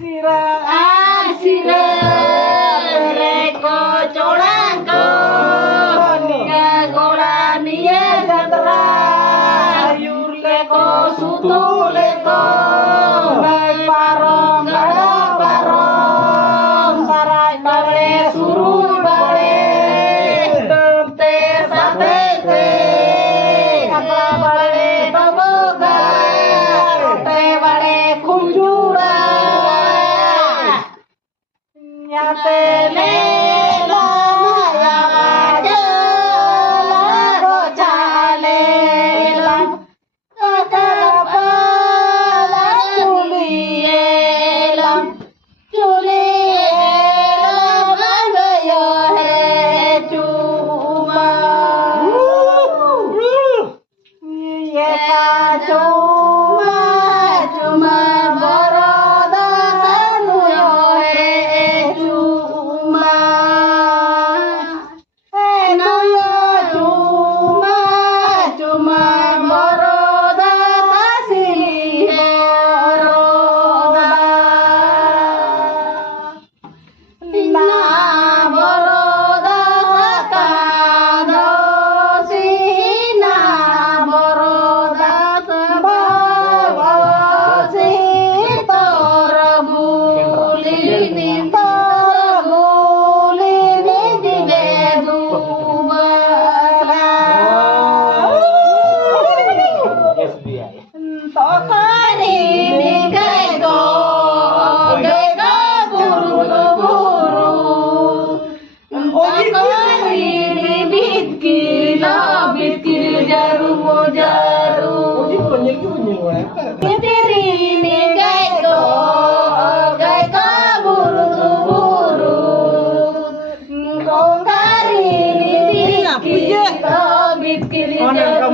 Asira reko colangko golani gatra yur leko sutu leko parong parong sarai bare suruh bare te sate te apa bare toboga te bare kunjura nyate lela ya jala rojale lam kakapala chulielam magayo he cuma ye cuma boroda sanuyo he cuma nuyo cuma boroda kasili boroda na boroda sakadosi na boroda sababosi torabulini dibedu tokari ni gego buru tokari ni bitkil jaru Kitiri ni gego buru tokari ni bitkil jaru